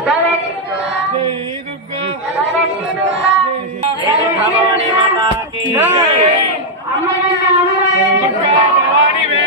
அம்மையே அம்மையே பவானி வே